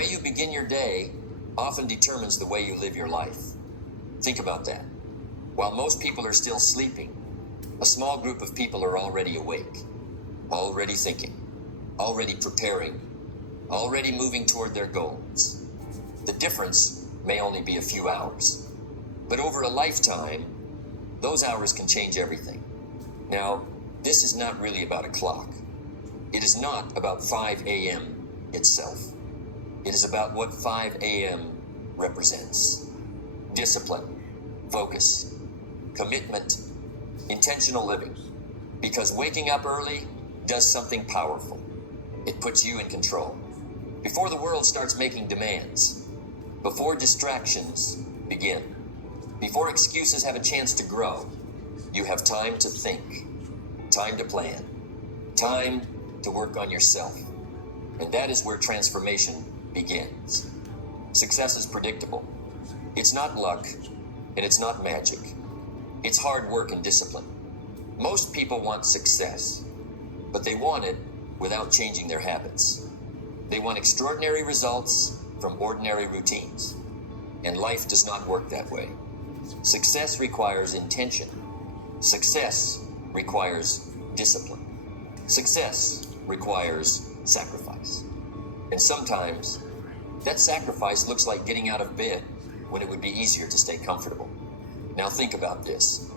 way you begin your day often determines the way you live your life. Think about that. While most people are still sleeping, a small group of people are already awake, already thinking, already preparing, already moving toward their goals. The difference may only be a few hours, but over a lifetime, those hours can change everything. Now, this is not really about a clock. It is not about 5 a.m. itself. It is about what 5 a.m. represents. Discipline, focus, commitment, intentional living. Because waking up early does something powerful. It puts you in control. Before the world starts making demands, before distractions begin, before excuses have a chance to grow, you have time to think, time to plan, time to work on yourself. And that is where transformation begins. Success is predictable. It's not luck, and it's not magic. It's hard work and discipline. Most people want success, but they want it without changing their habits. They want extraordinary results from ordinary routines, and life does not work that way. Success requires intention. Success requires discipline. Success requires sacrifice. And sometimes that sacrifice looks like getting out of bed when it would be easier to stay comfortable. Now think about this.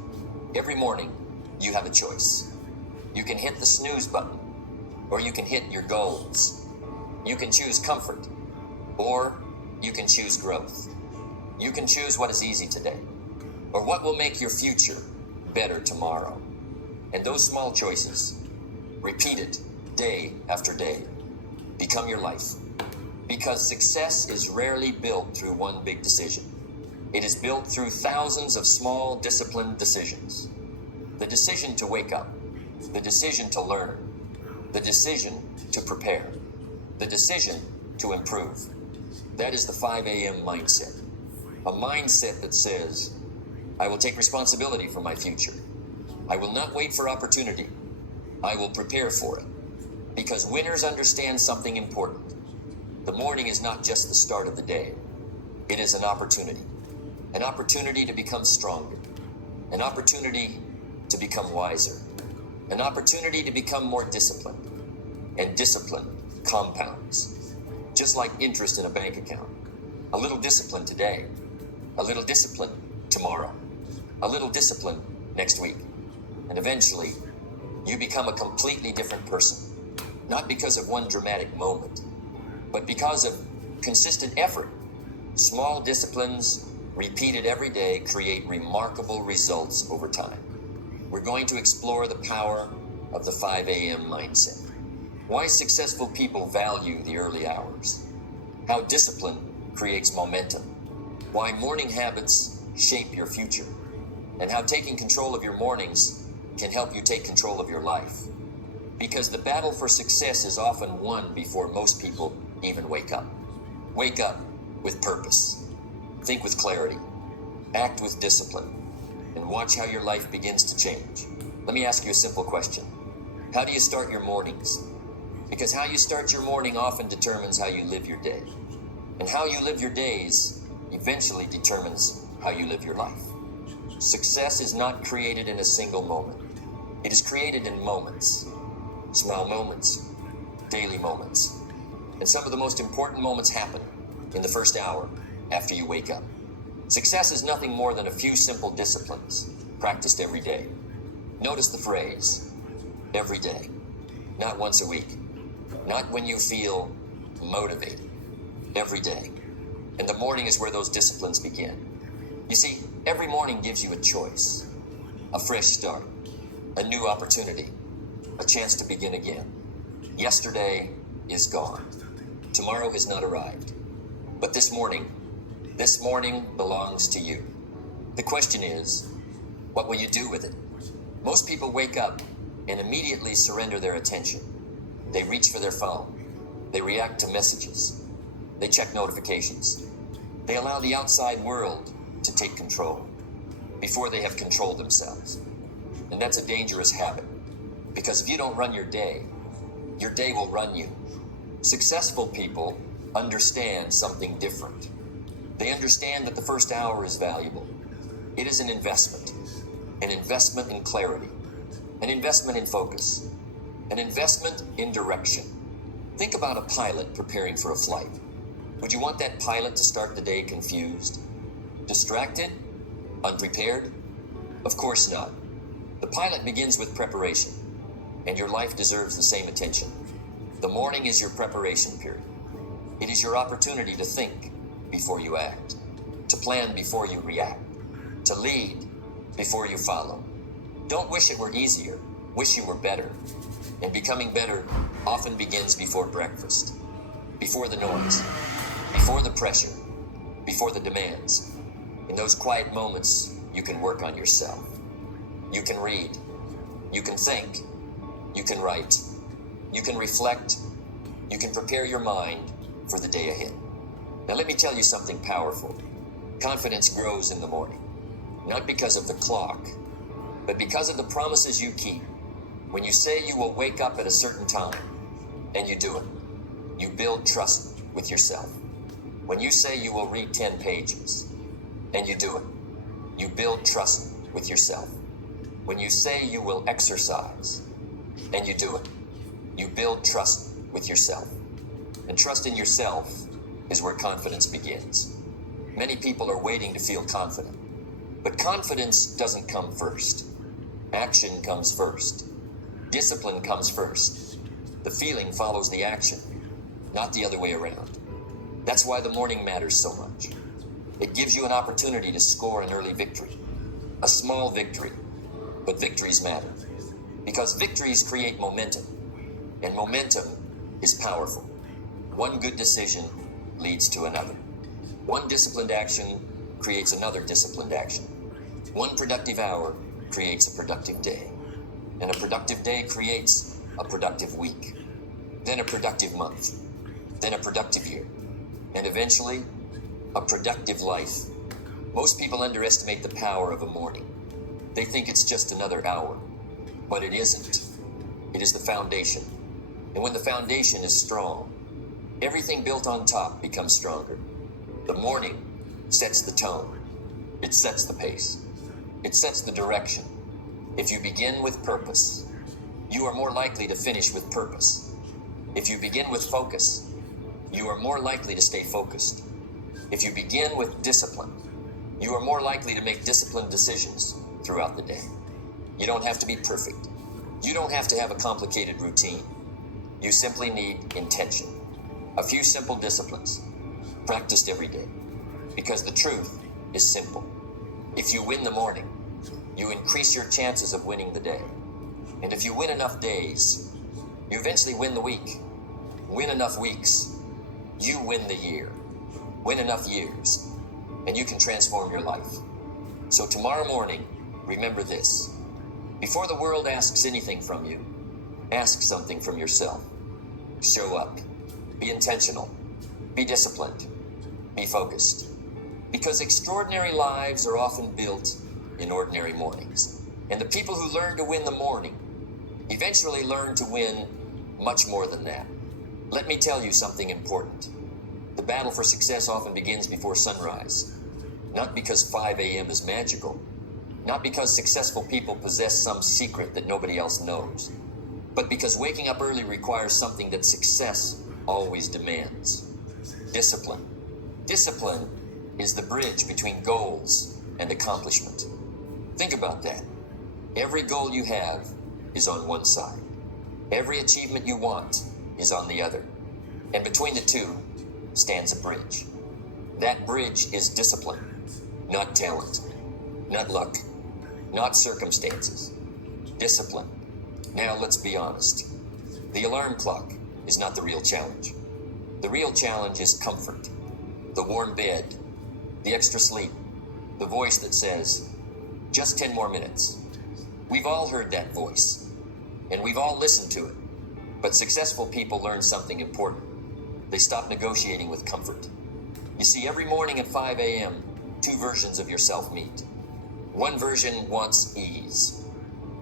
Every morning you have a choice. You can hit the snooze button, or you can hit your goals. You can choose comfort, or you can choose growth. You can choose what is easy today, or what will make your future better tomorrow. And those small choices, repeated day after day, become your life. Because success is rarely built through one big decision. It is built through thousands of small, disciplined decisions. The decision to wake up, the decision to learn, the decision to prepare, the decision to improve. That is the 5 a.m. mindset. A mindset that says, I will take responsibility for my future. I will not wait for opportunity. I will prepare for it. Because winners understand something important. The morning is not just the start of the day. It is an opportunity to become stronger, an opportunity to become wiser, an opportunity to become more disciplined. And discipline compounds, just like interest in a bank account. A little discipline today, a little discipline tomorrow, a little discipline next week. And eventually, you become a completely different person. Not because of one dramatic moment, but because of consistent effort. Small disciplines, repeated every day, create remarkable results over time. We're going to explore the power of the 5 a.m. mindset. Why successful people value the early hours. How discipline creates momentum. Why morning habits shape your future. And how taking control of your mornings can help you take control of your life. Because the battle for success is often won before most people even wake up. Wake up with purpose. Think with clarity. Act with discipline. And watch how your life begins to change. Let me ask you a simple question. How do you start your mornings? Because how you start your morning often determines how you live your day. And how you live your days eventually determines how you live your life. Success is not created in a single moment. It is created in moments. Small moments, daily moments. And some of the most important moments happen in the first hour after you wake up. Success is nothing more than a few simple disciplines practiced every day. Notice the phrase, every day, not once a week, not when you feel motivated, every day. And the morning is where those disciplines begin. You see, every morning gives you a choice, a fresh start, a new opportunity, a chance to begin again. Yesterday is gone. Tomorrow has not arrived. But this morning belongs to you. The question is, what will you do with it? Most people wake up and immediately surrender their attention. They reach for their phone. They react to messages. They check notifications. They allow the outside world to take control before they have controlled themselves. And that's a dangerous habit. Because if you don't run your day will run you. Successful people understand something different. They understand that the first hour is valuable. It is an investment in clarity, an investment in focus, an investment in direction. Think about a pilot preparing for a flight. Would you want that pilot to start the day confused, distracted, unprepared? Of course not. The pilot begins with preparation, and your life deserves the same attention. The morning is your preparation period. It is your opportunity to think before you act, to plan before you react, to lead before you follow. Don't wish it were easier, wish you were better. And becoming better often begins before breakfast, before the noise, before the pressure, before the demands. In those quiet moments, you can work on yourself. You can read, you can think, you can write, you can reflect, you can prepare your mind for the day ahead. Now let me tell you something powerful. Confidence grows in the morning, not because of the clock, but because of the promises you keep. When you say you will wake up at a certain time, and you do it, you build trust with yourself. When you say you will read 10 pages, and you do it, you build trust with yourself. When you say you will exercise, and you do it, you build trust with yourself. And trust in yourself is where confidence begins. Many people are waiting to feel confident, but confidence doesn't come first. Action comes first. Discipline comes first. The feeling follows the action, not the other way around. That's why the morning matters so much. It gives you an opportunity to score an early victory, a small victory, but victories matter. Because victories create momentum, and momentum is powerful. One good decision leads to another. One disciplined action creates another disciplined action. One productive hour creates a productive day. And a productive day creates a productive week. Then a productive month. Then a productive year. And eventually, a productive life. Most people underestimate the power of a morning. They think it's just another hour. But it isn't. It is the foundation. And when the foundation is strong, everything built on top becomes stronger. The morning sets the tone. It sets the pace. It sets the direction. If you begin with purpose, you are more likely to finish with purpose. If you begin with focus, you are more likely to stay focused. If you begin with discipline, you are more likely to make disciplined decisions throughout the day. You don't have to be perfect. You don't have to have a complicated routine. You simply need intention. A few simple disciplines, practiced every day. Because the truth is simple. If you win the morning, you increase your chances of winning the day. And if you win enough days, you eventually win the week. Win enough weeks, you win the year. Win enough years, and you can transform your life. So tomorrow morning, remember this. Before the world asks anything from you, ask something from yourself. Show up. Be intentional. Be disciplined. Be focused. Because extraordinary lives are often built in ordinary mornings. And the people who learn to win the morning eventually learn to win much more than that. Let me tell you something important. The battle for success often begins before sunrise. Not because 5 a.m. is magical. Not because successful people possess some secret that nobody else knows. But because waking up early requires something that success always demands. Discipline. Discipline is the bridge between goals and accomplishment. Think about that. Every goal you have is on one side. Every achievement you want is on the other. And between the two stands a bridge. That bridge is discipline, not talent, not luck, not circumstances. Discipline. Now let's be honest. The alarm clock is not the real challenge. The real challenge is comfort. The warm bed, the extra sleep, the voice that says, just 10 more minutes. We've all heard that voice, and we've all listened to it. But successful people learn something important. They stop negotiating with comfort. You see, every morning at 5 a.m., two versions of yourself meet. One version wants ease.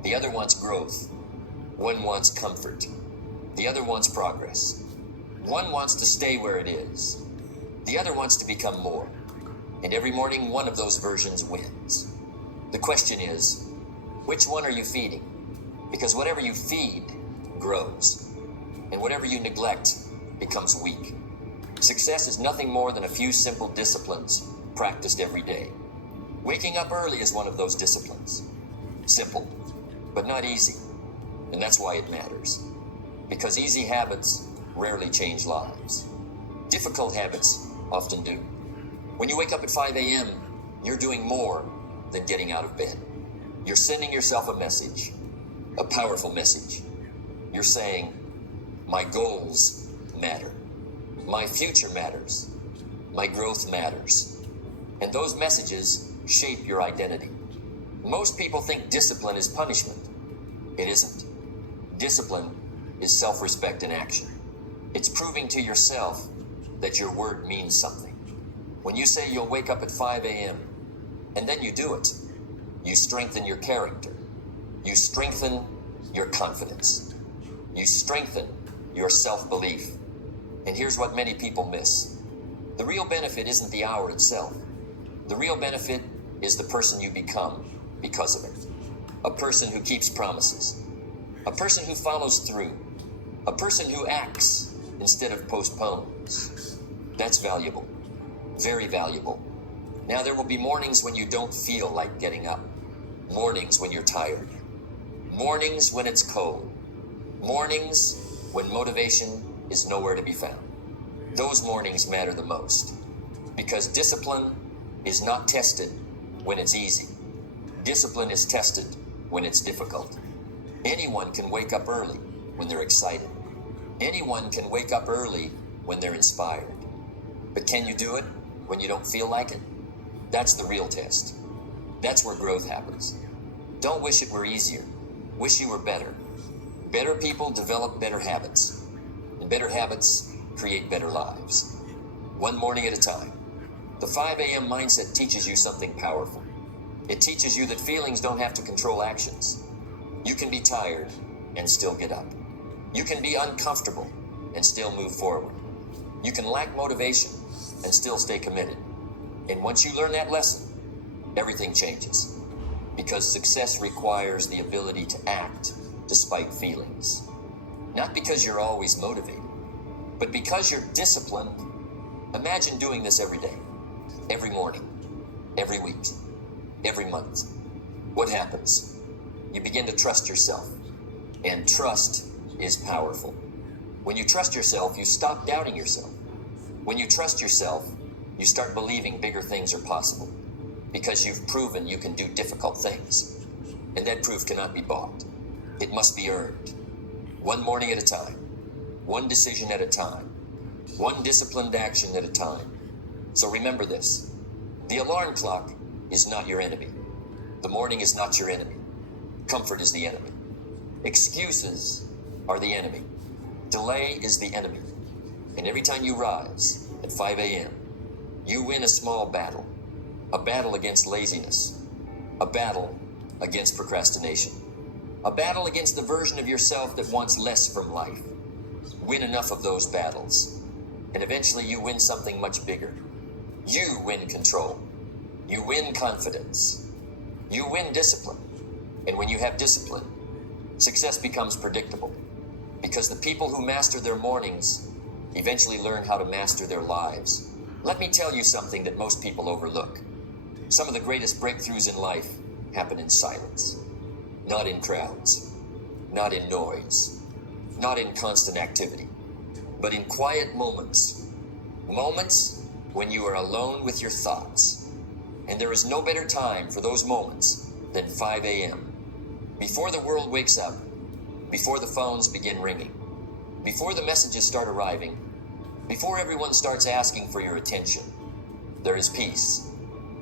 The other wants growth. One wants comfort. The other wants progress. One wants to stay where it is. The other wants to become more. And every morning, one of those versions wins. The question is, which one are you feeding? Because whatever you feed grows, and whatever you neglect becomes weak. Success is nothing more than a few simple disciplines practiced every day. Waking up early is one of those disciplines. Simple, but not easy. And that's why it matters. Because easy habits rarely change lives. Difficult habits often do. When you wake up at 5 a.m., you're doing more than getting out of bed. You're sending yourself a message, a powerful message. You're saying, my goals matter. My future matters. My growth matters. And those messages shape your identity. Most people think discipline is punishment. It isn't. Discipline is self-respect in action. It's proving to yourself that your word means something. When you say you'll wake up at 5 a.m., and then you do it, you strengthen your character. You strengthen your confidence. You strengthen your self-belief. And here's what many people miss. The real benefit isn't the hour itself. The real benefit is the person you become because of it. A person who keeps promises. A person who follows through. A person who acts instead of postpones. That's valuable. Very valuable. Now, there will be mornings when you don't feel like getting up. Mornings when you're tired. Mornings when it's cold. Mornings when motivation is nowhere to be found. Those mornings matter the most. Because discipline is not tested when it's easy. Discipline is tested when it's difficult. Anyone can wake up early when they're excited. Anyone can wake up early when they're inspired. But can you do it when you don't feel like it? That's the real test. That's where growth happens. Don't wish it were easier. Wish you were better. Better people develop better habits. And better habits create better lives. One morning at a time. The 5 a.m. mindset teaches you something powerful. It teaches you that feelings don't have to control actions. You can be tired and still get up. You can be uncomfortable and still move forward. You can lack motivation and still stay committed. And once you learn that lesson, everything changes. Because success requires the ability to act despite feelings. Not because you're always motivated, but because you're disciplined. Imagine doing this every day, every morning, every week, every month. What happens? You begin to trust yourself. And trust is powerful. When you trust yourself, you stop doubting yourself. When you trust yourself, you start believing bigger things are possible. Because you've proven you can do difficult things. And that proof cannot be bought. It must be earned. One morning at a time. One decision at a time. One disciplined action at a time. So remember this. The alarm clock is not your enemy. The morning is not your enemy. Comfort is the enemy. Excuses are the enemy. Delay is the enemy. And every time you rise at 5 a.m., you win a small battle. A battle against laziness. A battle against procrastination. A battle against the version of yourself that wants less from life. Win enough of those battles, and eventually you win something much bigger. You win control. You win confidence. You win discipline. And when you have discipline, success becomes predictable. Because the people who master their mornings eventually learn how to master their lives. Let me tell you something that most people overlook. Some of the greatest breakthroughs in life happen in silence. Not in crowds. Not in noise. Not in constant activity. But in quiet moments. Moments when you are alone with your thoughts. And there is no better time for those moments than 5 a.m. Before the world wakes up, before the phones begin ringing, before the messages start arriving, before everyone starts asking for your attention, there is peace,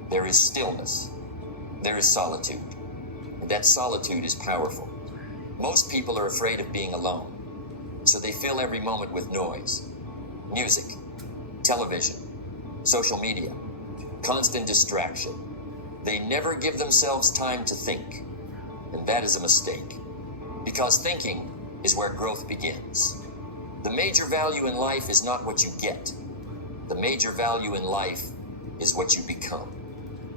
there is stillness, there is solitude. And that solitude is powerful. Most people are afraid of being alone, so they fill every moment with noise, music, television, social media, constant distraction. They never give themselves time to think, and that is a mistake. Because thinking is where growth begins. The major value in life is not what you get. The major value in life is what you become.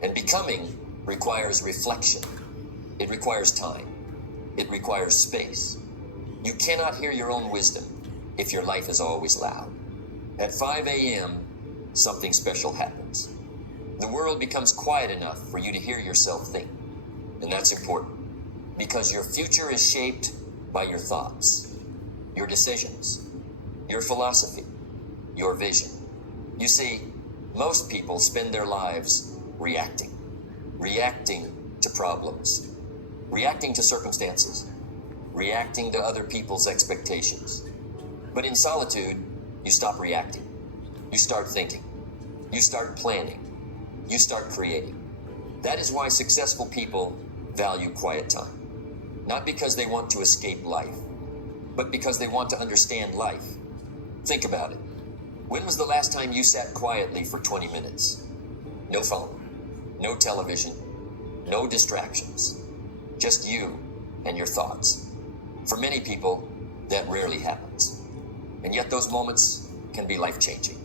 And becoming requires reflection. It requires time. It requires space. You cannot hear your own wisdom if your life is always loud. At 5 a.m., something special happens. The world becomes quiet enough for you to hear yourself think. And that's important because your future is shaped by your thoughts, your decisions, your philosophy, your vision. You see, most people spend their lives reacting to problems, reacting to circumstances, reacting to other people's expectations. But in solitude, you stop reacting. You start thinking. You start planning. You start creating. That is why successful people value quiet time. Not because they want to escape life, but because they want to understand life. Think about it. When was the last time you sat quietly for 20 minutes? No phone, no television, no distractions. Just you and your thoughts. For many people, that rarely happens. And yet those moments can be life-changing.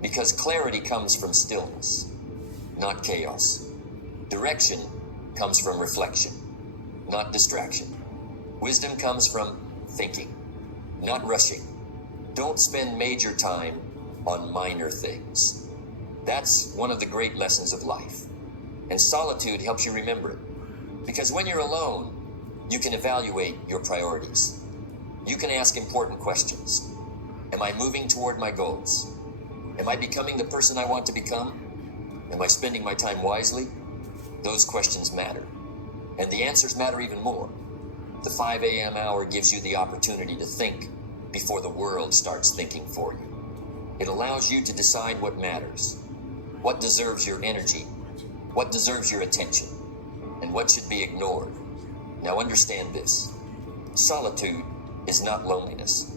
Because clarity comes from stillness, not chaos. Direction comes from reflection, not distraction. Wisdom comes from thinking, not rushing. Don't spend major time on minor things. That's one of the great lessons of life. And solitude helps you remember it. Because when you're alone, you can evaluate your priorities. You can ask important questions. Am I moving toward my goals? Am I becoming the person I want to become? Am I spending my time wisely? Those questions matter. And the answers matter even more. The 5 a.m. hour gives you the opportunity to think before the world starts thinking for you. It allows you to decide what matters, what deserves your energy, what deserves your attention, and what should be ignored. Now understand this. Solitude is not loneliness.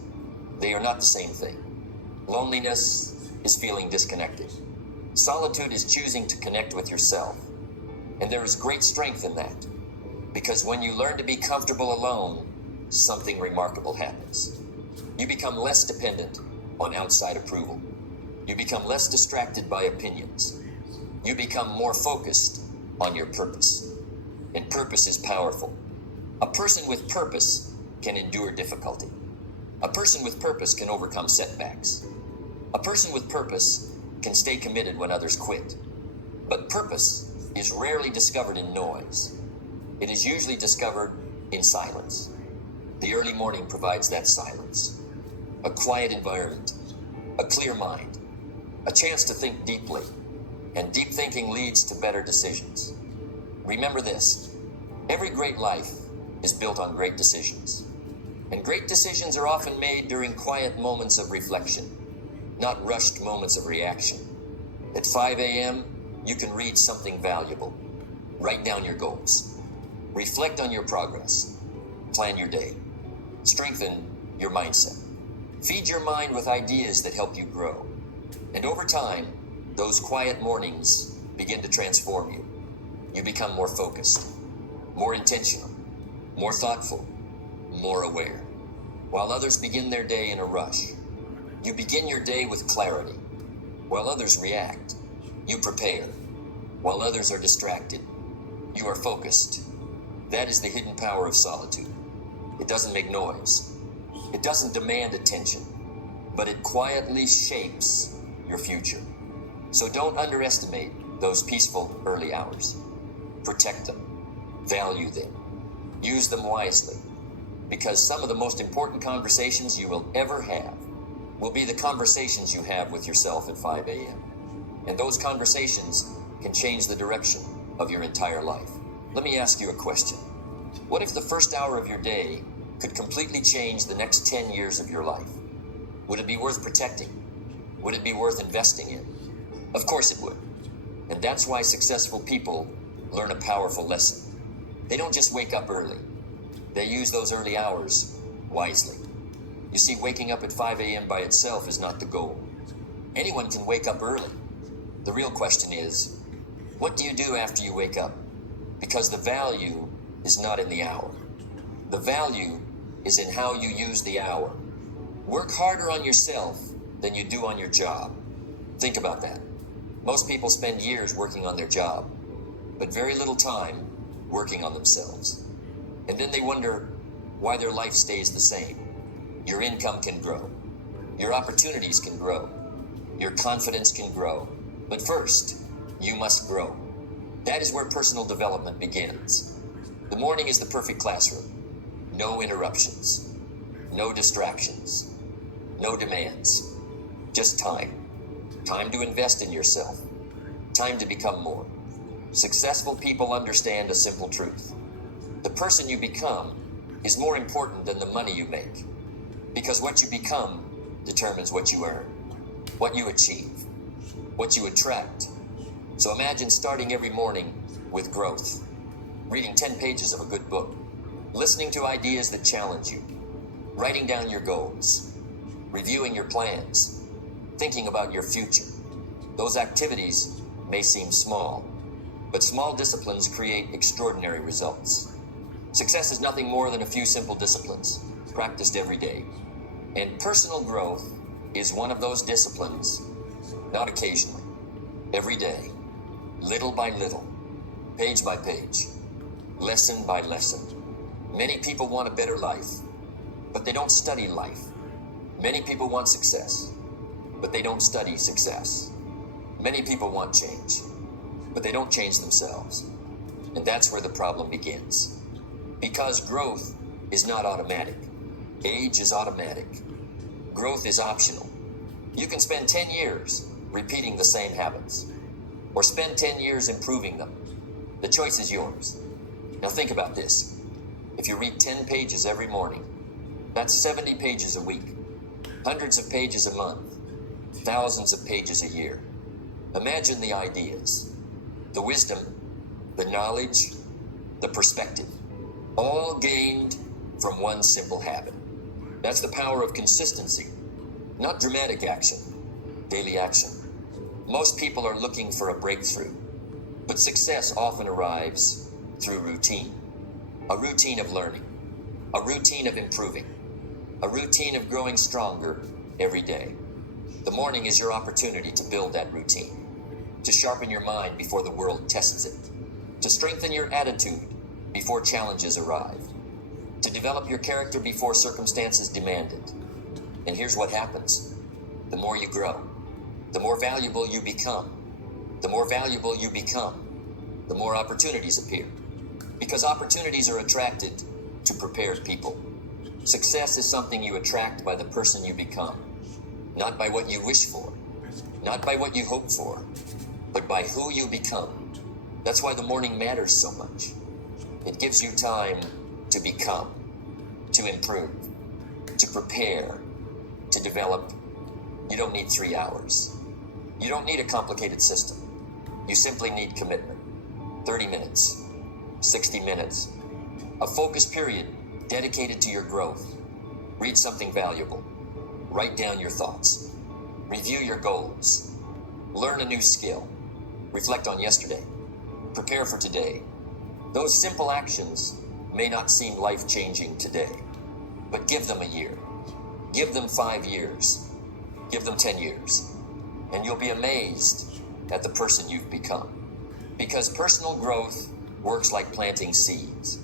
They are not the same thing. Loneliness is feeling disconnected. Solitude is choosing to connect with yourself. And there is great strength in that. Because when you learn to be comfortable alone, something remarkable happens. You become less dependent on outside approval. You become less distracted by opinions. You become more focused on your purpose. And purpose is powerful. A person with purpose can endure difficulty. A person with purpose can overcome setbacks. A person with purpose can stay committed when others quit. But purpose is rarely discovered in noise. It is usually discovered in silence. The early morning provides that silence. A quiet environment, a clear mind, a chance to think deeply, and deep thinking leads to better decisions. Remember this, every great life is built on great decisions. And great decisions are often made during quiet moments of reflection, not rushed moments of reaction. At 5 a.m., you can read something valuable. Write down your goals. Reflect on your progress. Plan your day. Strengthen your mindset. Feed your mind with ideas that help you grow. And over time, those quiet mornings begin to transform you. You become more focused, more intentional, more thoughtful, more aware. While others begin their day in a rush, you begin your day with clarity. While others react, you prepare. While others are distracted, you are focused. That is the hidden power of solitude. It doesn't make noise. It doesn't demand attention, but it quietly shapes your future. So don't underestimate those peaceful early hours. Protect them. Value them. Use them wisely. Because some of the most important conversations you will ever have will be the conversations you have with yourself at 5 a.m. And those conversations can change the direction of your entire life. Let me ask you a question. What if the first hour of your day could completely change the next 10 years of your life? Would it be worth protecting? Would it be worth investing in? Of course it would. And that's why successful people learn a powerful lesson. They don't just wake up early. They use those early hours wisely. You see, waking up at 5 a.m. by itself is not the goal. Anyone can wake up early. The real question is, what do you do after you wake up? Because the value is not in the hour. The value is in how you use the hour. Work harder on yourself than you do on your job. Think about that. Most people spend years working on their job, but very little time working on themselves. And then they wonder why their life stays the same. Your income can grow. Your opportunities can grow. Your confidence can grow. But first, you must grow. That is where personal development begins. The morning is the perfect classroom. No interruptions. No distractions. No demands. Just time. Time to invest in yourself. Time to become more. Successful people understand a simple truth. The person you become is more important than the money you make. Because what you become determines what you earn, what you achieve, what you attract. So imagine starting every morning with growth, reading 10 pages of a good book, listening to ideas that challenge you, writing down your goals, reviewing your plans, thinking about your future. Those activities may seem small, but small disciplines create extraordinary results. Success is nothing more than a few simple disciplines, practiced every day. And personal growth is one of those disciplines, not occasionally, every day, little by little, page by page, lesson by lesson. Many people want a better life, but they don't study life. Many people want success, but they don't study success. Many people want change, but they don't change themselves. And that's where the problem begins. Because growth is not automatic. Age is automatic. Growth is optional. You can spend 10 years repeating the same habits, or spend 10 years improving them. The choice is yours. Now think about this. If you read 10 pages every morning, that's 70 pages a week, hundreds of pages a month, thousands of pages a year. Imagine the ideas, the wisdom, the knowledge, the perspective, all gained from one simple habit. That's the power of consistency, not dramatic action, daily action. Most people are looking for a breakthrough, but success often arrives through routine. A routine of learning, a routine of improving, a routine of growing stronger every day. The morning is your opportunity to build that routine, to sharpen your mind before the world tests it, to strengthen your attitude before challenges arrive, to develop your character before circumstances demand it. And here's what happens. The more you grow, the more valuable you become. The more valuable you become, the more opportunities appear. Because opportunities are attracted to prepared people. Success is something you attract by the person you become, not by what you wish for, not by what you hope for, but by who you become. That's why the morning matters so much. It gives you time to become, to improve, to prepare, to develop. You don't need 3 hours. You don't need a complicated system. You simply need commitment. 30 minutes, 60 minutes, a focused period dedicated to your growth. Read something valuable. Write down your thoughts. Review your goals. Learn a new skill. Reflect on yesterday. Prepare for today. Those simple actions may not seem life-changing today, but give them a year. Give them 5 years. Give them 10 years. And you'll be amazed at the person you've become. Because personal growth works like planting seeds.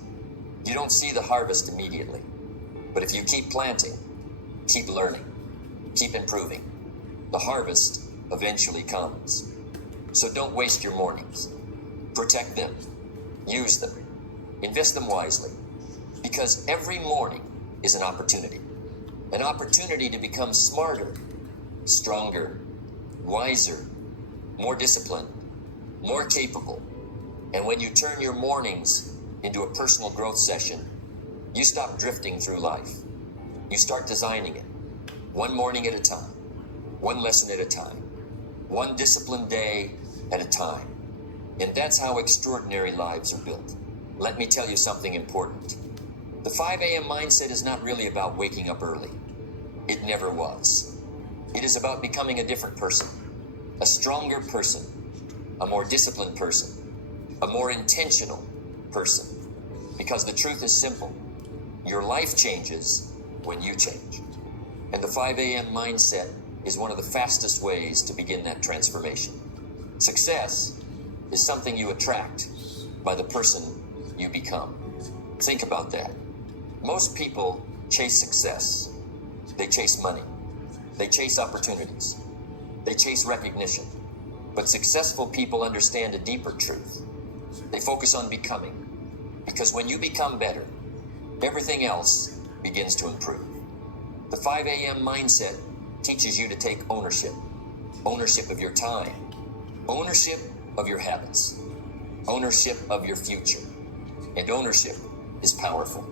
You don't see the harvest immediately, but if you keep planting, keep learning, keep improving, the harvest eventually comes. So don't waste your mornings. Protect them. Use them. Invest them wisely. Because every morning is an opportunity to become smarter, stronger, wiser, more disciplined, more capable. And when you turn your mornings into a personal growth session, you stop drifting through life. You start designing it, one morning at a time, one lesson at a time, one disciplined day at a time. And that's how extraordinary lives are built. Let me tell you something important. The 5 a.m. mindset is not really about waking up early. It never was. It is about becoming a different person, a stronger person, a more disciplined person, a more intentional person. Because the truth is simple. Your life changes when you change. And the 5 a.m. mindset is one of the fastest ways to begin that transformation. Success is something you attract by the person you become. Think about that. Most people chase success. They chase money. They chase opportunities. They chase recognition. But successful people understand a deeper truth. They focus on becoming. Because when you become better, everything else begins to improve. The 5 a.m. mindset teaches you to take ownership. Ownership of your time. Ownership of your habits. Ownership of your future. And ownership is powerful.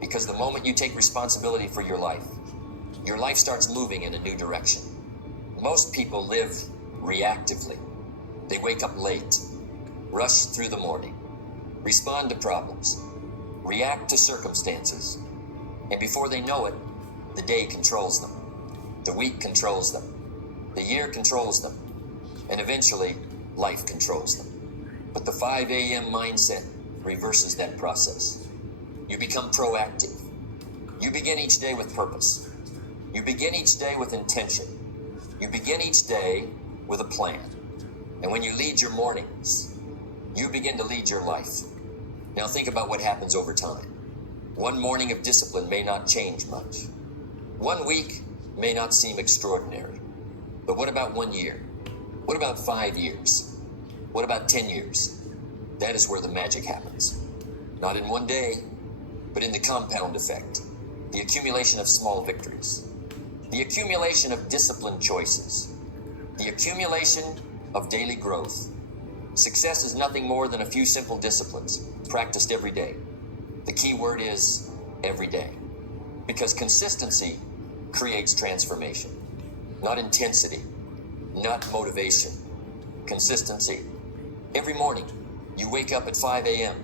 Because the moment you take responsibility for your life starts moving in a new direction. Most people live reactively. They wake up late, rush through the morning, respond to problems, react to circumstances, and before they know it, the day controls them, the week controls them, the year controls them, and eventually, life controls them. But the 5 a.m. mindset reverses that process. You become proactive. You begin each day with purpose. You begin each day with intention. You begin each day with a plan. And when you lead your mornings, you begin to lead your life. Now think about what happens over time. One morning of discipline may not change much. 1 week may not seem extraordinary. But what about 1 year? What about 5 years? What about 10 years? That is where the magic happens. Not in one day, but in the compound effect. The accumulation of small victories. The accumulation of disciplined choices. The accumulation of daily growth. Success is nothing more than a few simple disciplines practiced every day. The key word is every day. Because consistency creates transformation. Not intensity, not motivation. Consistency. Every morning, you wake up at 5 a.m.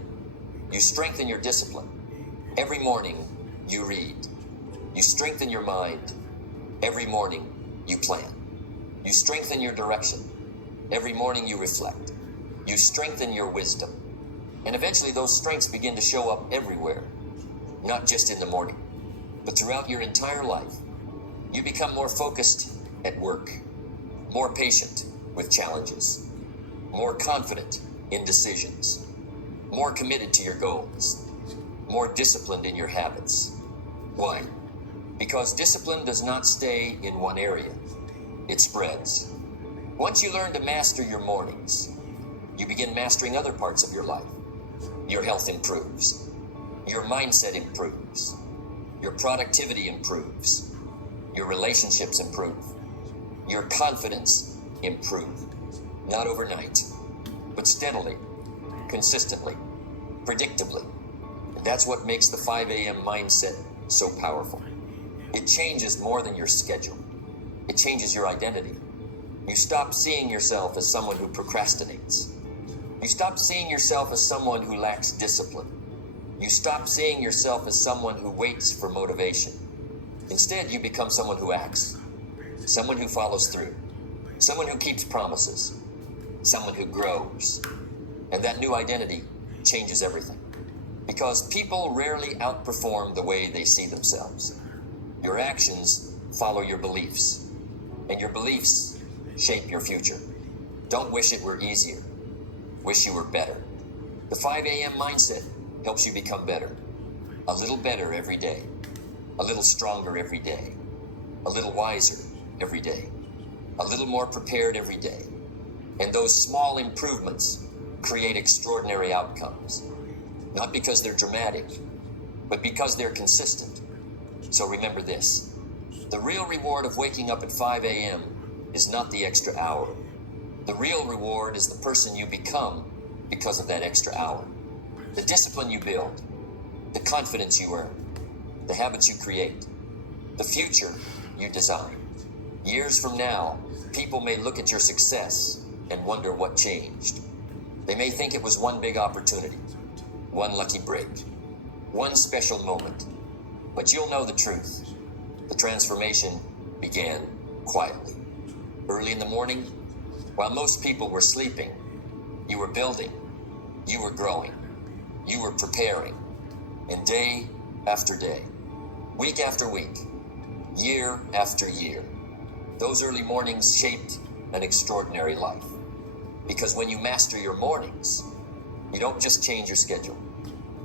You strengthen your discipline. Every morning, you read. You strengthen your mind. Every morning, you plan. You strengthen your direction. Every morning, you reflect. You strengthen your wisdom. And eventually, those strengths begin to show up everywhere. Not just in the morning, but throughout your entire life. You become more focused at work, more patient with challenges, more confident in decisions, more committed to your goals, more disciplined in your habits. Why? Because discipline does not stay in one area. It spreads. Once you learn to master your mornings, you begin mastering other parts of your life. Your health improves. Your mindset improves. Your productivity improves. Your relationships improve. Your confidence improves. Not overnight, but steadily, consistently, predictably. And that's what makes the 5 a.m. mindset so powerful. It changes more than your schedule. It changes your identity. You stop seeing yourself as someone who procrastinates. You stop seeing yourself as someone who lacks discipline. You stop seeing yourself as someone who waits for motivation. Instead, you become someone who acts, someone who follows through, someone who keeps promises, someone who grows. And that new identity changes everything. Because people rarely outperform the way they see themselves. Your actions follow your beliefs, and your beliefs shape your future. Don't wish it were easier. Wish you were better. The 5 a.m. mindset helps you become better. A little better every day. A little stronger every day. A little wiser every day. A little more prepared every day. And those small improvements create extraordinary outcomes. Not because they're dramatic, but because they're consistent. So remember this. The real reward of waking up at 5 a.m. is not the extra hour. The real reward is the person you become because of that extra hour. The discipline you build, the confidence you earn, the habits you create, the future you design. Years from now, people may look at your success and wonder what changed. They may think it was one big opportunity, one lucky break, one special moment. But you'll know the truth. The transformation began quietly. Early in the morning, while most people were sleeping, you were building, you were growing, you were preparing. And day after day, week after week, year after year. Those early mornings shaped an extraordinary life. Because when you master your mornings, you don't just change your schedule,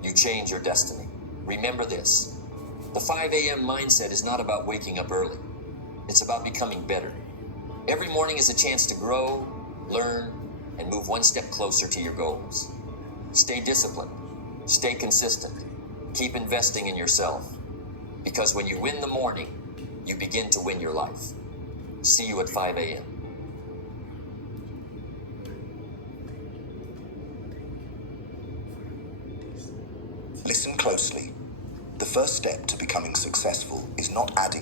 you change your destiny. Remember this: the 5 a.m. mindset is not about waking up early, it's about becoming better. Every morning is a chance to grow, learn, and move one step closer to your goals. Stay disciplined, stay consistent, keep investing in yourself. Because when you win the morning, you begin to win your life. See you at 5 a.m. Listen closely. The first step to becoming successful is not adding